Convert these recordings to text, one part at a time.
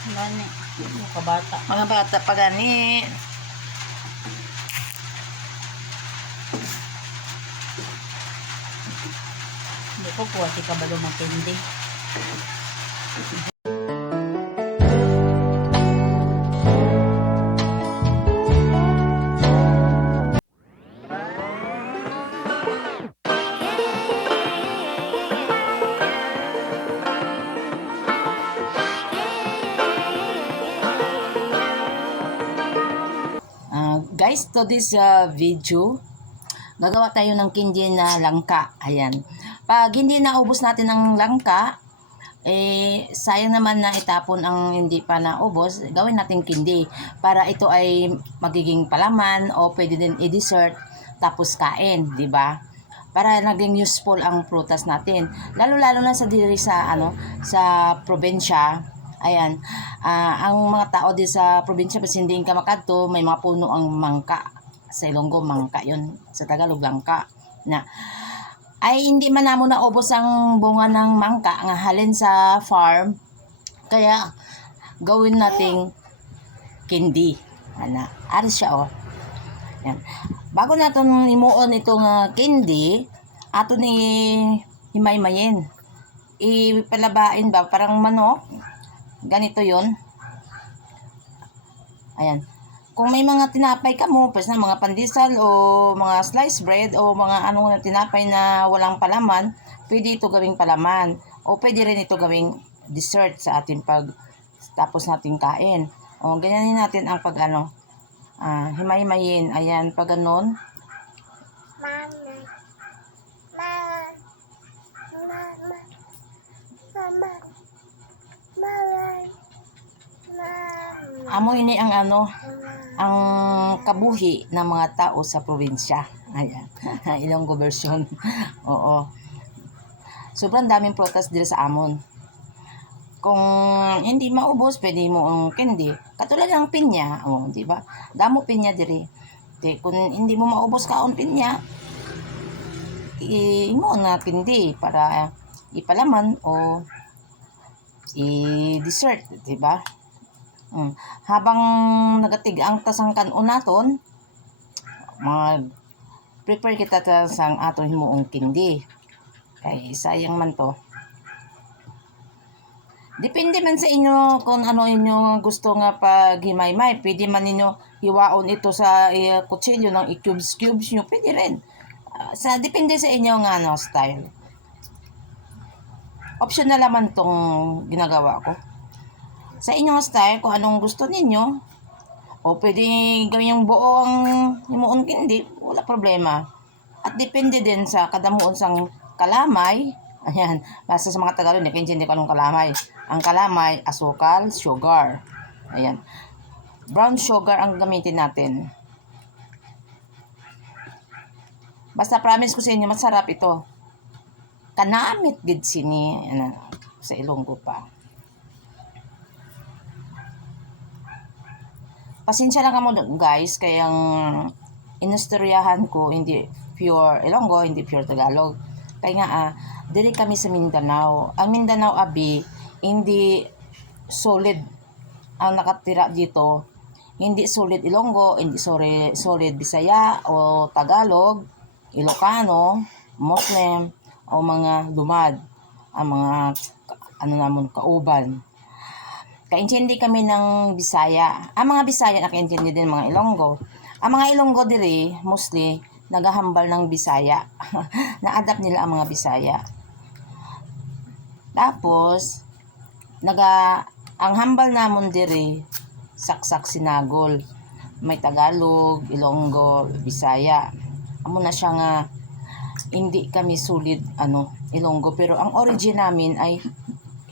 Gani. Kabata. Mga bata pa gani. Hindi ko kuha si kabalo matindi. Guys, to this video, gagawa tayo ng candy na langka. Ayan. Pag hindi naubos natin ng langka, sayang naman na itapon ang hindi pa naubos, gawin natin candy. Para ito ay magiging palaman o pwede din i-dessert tapos kain, di ba? Para naging useful ang prutas natin. Lalo-lalo na sa diri sa sa probinsya. Ayan, ang mga tao di sa probinsya kasi hindi ka makadto, may mga puno ang mangka. Sa Ilonggo, mangka yun. Sa Tagalog, langka. Na, ay hindi man namo naubos ang bunga ng mangka nga halin sa farm. Kaya, gawin nating candy. Ari siya, oh. Yan. Bago natin imuon itong candy, ato ni himay-mayin. Ipalabain ba? Parang manok. Ganito yon. Ayan. Kung may mga tinapay ka mo, na mga pandesal o mga sliced bread o mga anong tinapay na walang palaman, pwede ito gawing palaman. O pwede rin ito gawing dessert sa ating tapos nating kain. O ganyanin natin ang himay-himayin. Ayan, pag ganon. Amo ini ang ang kabuhi ng mga tao sa probinsya. Ayan. Ilonggo version. Oo. Sobrang daming prutas dito sa amon. Kung hindi maubos, pwede mo ang candy. Katulad ng pinya, di ba? Damo pinya diri. Kung hindi mo maubos kaon pinya, imo na candy para ipalaman o i-dessert, di ba? Habang nagatig ang tasang kanon naton, prepare kita sang aton himuong candy. Kay sayang man to. Depende man sa inyo kung ano inyo gusto nga paghimay-may. Pwede man ninyo hiwaon ito sa kutsilyo ng i-cubes nyo. Pwede rin. Depende sa inyo nga style. Optional naman tong ginagawa ko. Sa inyong style, kung anong gusto ninyo, o pwede gawin yung buo ang himuon candy, wala problema. At depende din sa kadamuon sang kalamay. Ayan, basta sa mga Tagalog, hindi ko anong kalamay. Ang kalamay, asukal, sugar. Ayan. Brown sugar ang gamitin natin. Basta promise ko sa inyo, masarap ito. Kanamit gid sini sa Ilonggo pa. Pasensya lang mo guys, kayang inusturyahan ko hindi pure Ilonggo, hindi pure Tagalog. Kaya nga dili kami sa Mindanao. Ang Mindanao abi hindi solid ang nakatira dito. Hindi solid Ilonggo, hindi solid Bisaya o Tagalog, Ilocano, Muslim o mga dumad, ang mga kauban. Kaintindi kami ng Bisaya. Ang mga Bisaya nakaintindi din mga Ilonggo. Ang mga Ilonggo diri mostly nagahambal ng Bisaya. Na-adapt nila ang mga Bisaya. Tapos ang hambal namon diri saksak sinagol. May Tagalog, Ilonggo, Bisaya. Amo na siya nga hindi kami sulit Ilonggo, pero ang origin namin ay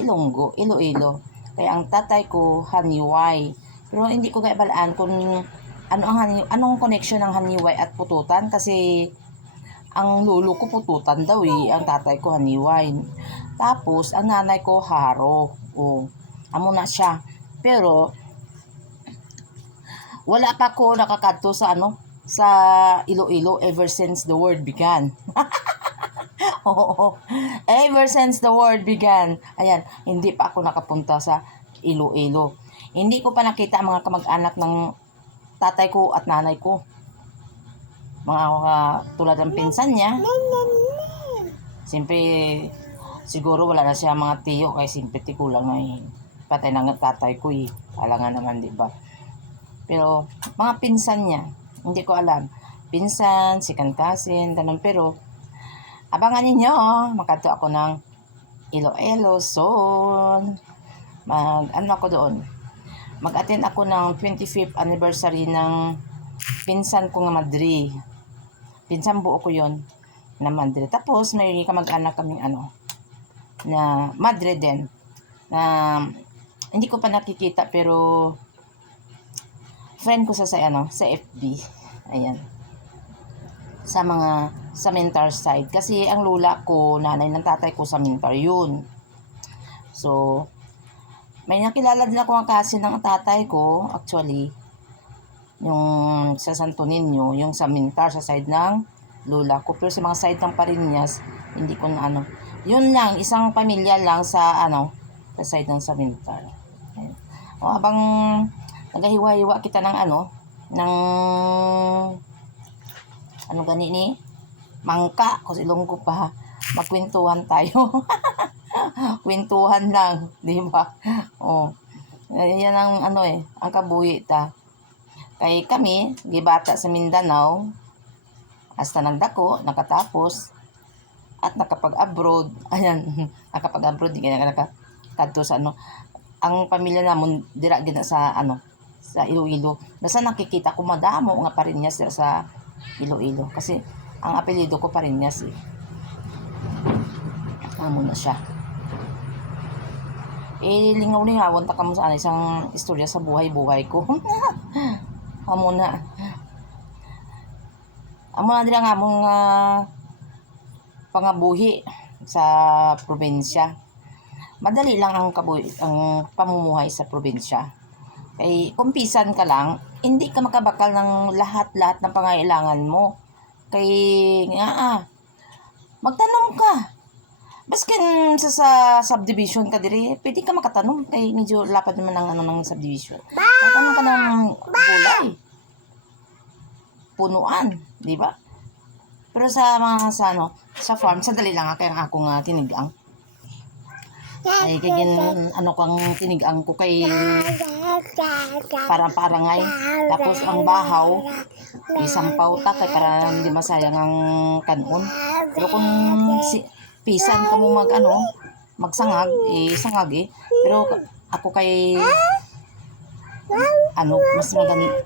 Ilonggo, Iloilo. Kaya ang tatay ko Haniway. Pero hindi ko kaibalaan kung anong connection ng Haniway at pututan, kasi ang lolo ko pututan daw ang tatay ko Haniway. Tapos ang nanay ko Haro. Amo na siya. Pero wala pa ko nakakadto sa sa Iloilo ever since the world began. Oo. Ever since the world began. Ayan, hindi pa ako nakapunta sa Iloilo. Hindi ko pa nakita ang mga kamag-anak ng tatay ko at nanay ko. Mga tulad ng pinsan niya. Siyempre, siguro wala na siya mga tiyo, kaya simpiti ko lang ay patay ng tatay ko eh. Alam nga naman, di ba? Pero, mga pinsan niya, hindi ko alam. Pinsan, second cousin, ganun. Pero, abangan ninyo, makato ako ng Iloilo soon. Ano ako doon? Mag-attend ako ng 25th anniversary ng pinsan ko nga Madre. Pinsan buo ko yon na Madre. Tapos, may kamag-anak kaming na Madre din. Na, hindi ko pa nakikita, pero friend ko sa FB. Ayan. Sa mga cemetery side. Kasi ang lula ko, nanay ng tatay ko, cemetery yun. So, may nakilala din ako ang kasi ng tatay ko, actually, yung sa Santo Niño, yung cemetery sa side ng lula ko. Pero sa mga side ng Pariñas, hindi ko na Yun lang, isang pamilya lang sa sa side ng cemetery. Ayan. O, habang nagahiwa-hiwa kita ng ganini, mangka, kasi ilong ko pa, magkwentuhan tayo. Kwentuhan lang, di ba? Oh. Yan ang ang kabuhi ta. Kay kami, gibata sa Mindanao, hasta nagdako, nakatapos, at nakapag-abroad. Ayan, nakapag-abroad, di kaya nakakadto sa ang pamilya namon dira gina sa sa Iloilo. Basta nakikita ko madamo nga Pariñas dira sa Iloilo kasi ang apelyido ko Pariñas eh. Amo na siya. Lingaw-lingawon ta kamo sa isang istorya sa buhay-buhay ko. Amo na dira nga among pangabuhi sa probinsya. Madali lang ang pamumuhay sa probinsya. Kay kumpisan ka lang, hindi ka makabakal ng lahat-lahat ng pangailangan mo. Kay magtanong ka. Baskin sa subdivision ka diri, pwede ka makatanong kay medyo lapad naman ng subdivision. Magtanong ka ng gulay. Punuan, di ba? Pero sa mga sa farm, sadali lang kay ako nga tinigang. Ay kagin kang tinigang ko kay parang-parangay. Tapos ang bahaw, isang pauta kay para hindi masayang ang kanon. Pero kung pisan ka mo magsangag, sangag eh. Pero ako kay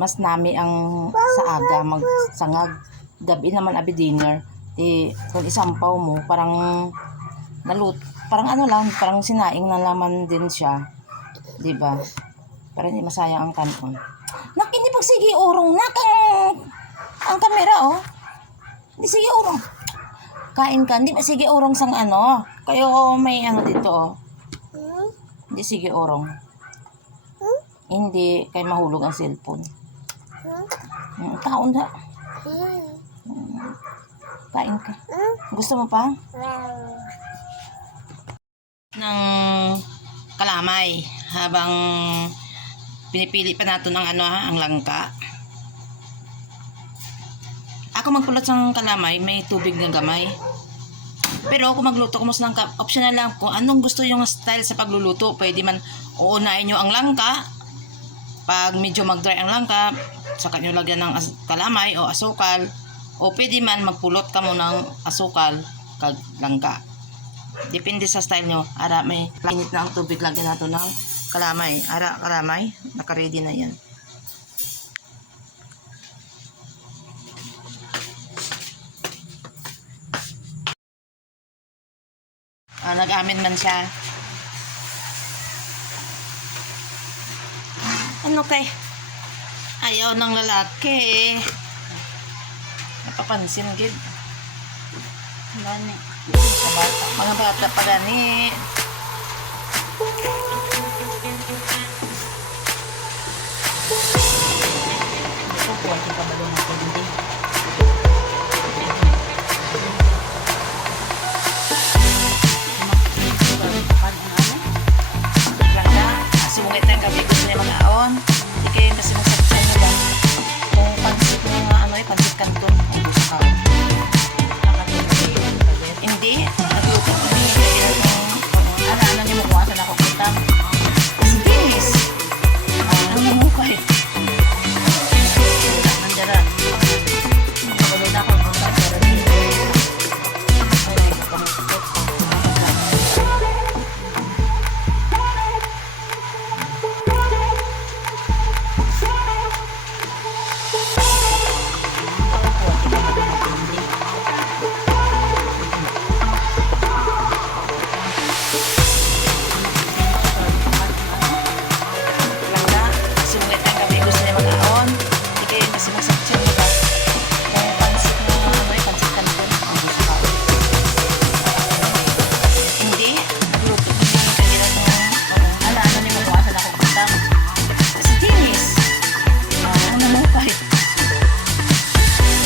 mas nami ang sa aga magsangag. Gabi naman abi dinner. Kung isampaw mo, parang parang sinaing na laman din siya. 'Di ba? Para hindi masayang ang kanon. Hindi pagsige urong na ang kamera oh. Hindi sige urong. Kain ka, hindi sige urong sang Kayo may dito oh. Hindi sige urong. Hindi kay mahulog ang cellphone. Taon na. Kain ka. Gusto mo pa? Ng kalamay habang pinipili pa natin ang langka. Ako magpulot ng kalamay, may tubig na gamay. Pero kung magluto ko mas langka, optional lang kung anong gusto yung style sa pagluluto. Pwede man uunahin nyo ang langka. Pag medyo mag-dry ang langka, saka nyo lagyan ng kalamay o asukal. O pwede man magpulot ka mo ng asukal kag langka. Depende sa style nyo. Ara, may init na ang tubig. Lagyan natin ng kalamay. Ara, kalamay. Naka-ready na yan. Nag-amin man siya. Ayaw ng lalaki. Napapansin, gid. Gani. Mga bata pa gani. Ito po, si kabalo ng tindi. Langka. sungit ang gabi gusto niya mag-aon. Hindi kayo kasi magsaksan niyo ba? Kung pansit mo nga ano pansit kanton. Ang gusto ka. Hindi. Nagluto ko ni ano niyo mo kuha sa nakukita. Kasi dinis. Ang namukay. Mandara. Pagkabay na ako ng kontak para dito. Ay, kamutot. Langka, sungit ang gabi gusto niya mag-aon. Hindi kayo kasi magsaksan niyo ba? Kung pansit mo nga ano pansit kanton. Ang gusto ka. Hindi. Nagluto ko ni kanila ng ano niyo mo kuha sa nakukita. Kasi dinis. Ang namukay.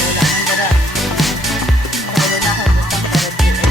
Wala nang dara. Wala na akong butang para dito.